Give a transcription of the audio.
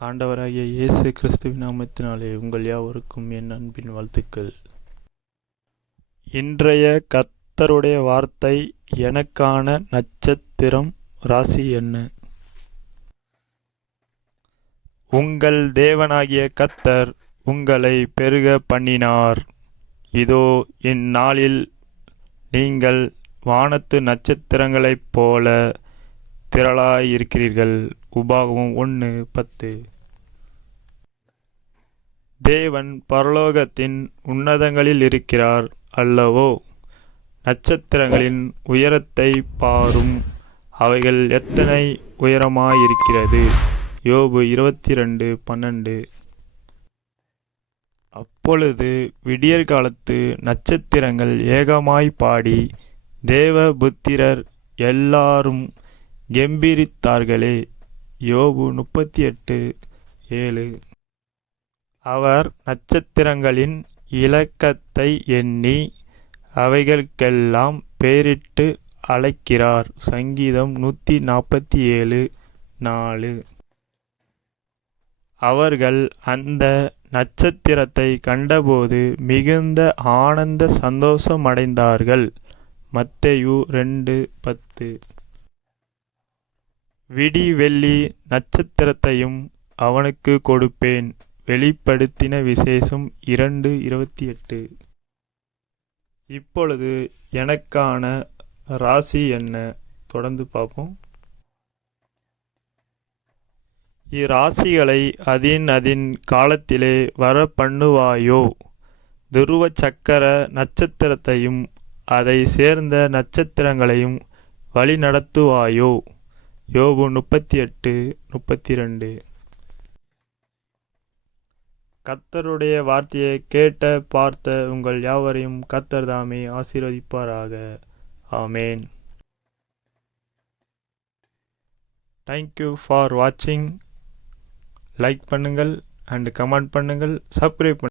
ஆண்டவராகிய இயேசு கிறிஸ்துவின் நாமத்தினாலே உங்கள் யாவருக்கும் என் அன்பின் வாழ்த்துக்கள். இன்றைய கர்த்தருடைய வார்த்தை, எனக்கான நட்சத்திரம் ராசி என்ன? உங்கள் தேவனாகிய கர்த்தர் உங்களை பெருக பண்ணினார். இதோ இந்நாளில் நீங்கள் வானத்து நட்சத்திரங்களைப் போல திரளாயிருக்கிறீர்கள். உபாகமம் 1:10. தேவன் பரலோகத்தின் உன்னதங்களில் இருக்கிறார் அல்லவோ? நட்சத்திரங்களின் உயரத்தை பாரும், அவைகள் எத்தனை உயரமாயிருக்கிறது. யோபு 22:12. அப்பொழுது விடியற்காலத்து நட்சத்திரங்கள் ஏகமாய் பாடி, தேவபுத்திரர் எல்லாரும் கெம்பீரித்தார்களே. யோபு 38:7. அவர் நட்சத்திரங்களின் இலக்கத்தை எண்ணி அவைகளுக்கெல்லாம் பெயரிட்டு அழைக்கிறார். சங்கீதம் 147:4. அவர்கள் அந்த நட்சத்திரத்தை கண்டபோது மிகுந்த ஆனந்த சந்தோஷமடைந்தார்கள். மத்தேயு 2:10. விடிவெள்ளி நட்சத்திரத்தையும் அவனுக்கு கொடுப்பேன். வெளிப்படுத்தின விசேஷம் 2:28. இப்பொழுது எனக்கான ராசி என்ன? தொடர்ந்து பார்ப்போம். இராசிகளை அதின் காலத்திலே வர பண்ணுவாயோ? துருவ சக்கர நட்சத்திரத்தையும் அதை சேர்ந்த நட்சத்திரங்களையும் வழி நடத்துவாயோ? யோபு 38:32. கர்த்தருடைய வார்த்தையை கேட்ட பார்த்த உங்கள் யாவரையும் கர்த்தர் தாமே ஆசீர்வதிப்பாராக. ஆமேன். தேங்க்யூ ஃபார் வாட்சிங். லைக் பண்ணுங்கள் அண்ட் கமெண்ட் பண்ணுங்கள், சப்ஸ்கிரைப் பண்ணுங்கள்.